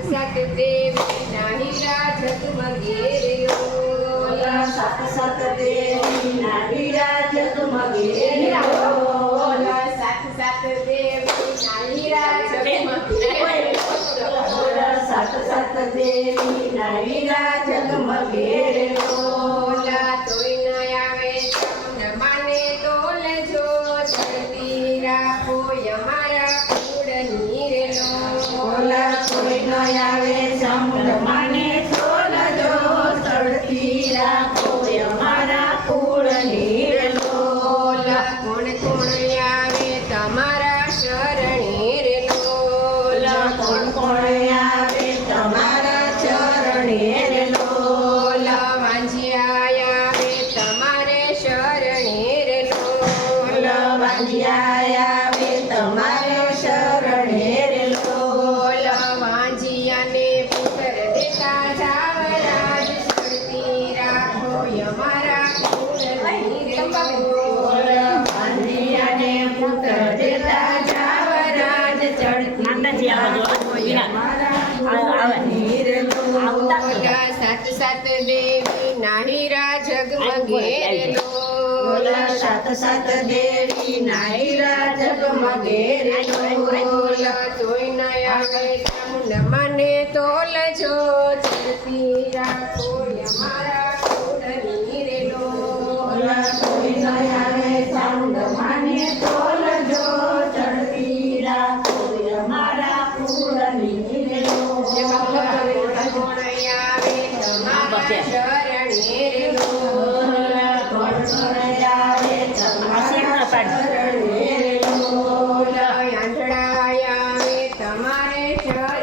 સાત દેવી નાહીરા ઝગમગે રે ઓલા સાત સાત દેવી નાહીરા ઝગમગે રે ઓલા સાત સાત દેવી નાહીરા ઝગમગે રે ઓલા સાત સાત દેવી નાહીરા ઝગમગે રે ઓલા તોય ન આવે તમને માને તો લેજો ચડતી રાખો અમારા કુળની રે ઓલા કોઈ ન આવે સમુદ્ર માને છોડજો ચડતી રાખો અમારા કુળની રે ઓલા કોણ કોણ આવે તમારા શરણે રે ઓલા કોણ કોણ આવે તમારા ચરણે રે ઓલા વાંજિયા આવે તમારે શરણે રે ઓલા વાંજિયા આવે તમારે શરણે રે ઓલા વાંજિયાને પુત્ર દેતા જાવરાજ ચડતી રાખો અમારા કુળની રે ઓલા વાંજિયાને પુત્ર દેતા જાવરાજ ચડતી અમારા કુળની રે ઓલા સાત સાત દેવી નાહીરા ઝગમગે રે ઓલા સાત સાત દેવી નાહીરા ઝગમગે રે ઓલા તોય ન આવે તમને મને તોલજો ચડતી રાખો અમારા કુળની રે ઓલા કોઈ ન આવે ચાંદ માને તોલજો ચડતી રાખો અમારા કુળની રે કોણ આવે તમારા શરણે રે ઓલા કોણ કોણ આવે તમારા શરણે રે ઓલા આંધળા આવે તમારે શરણે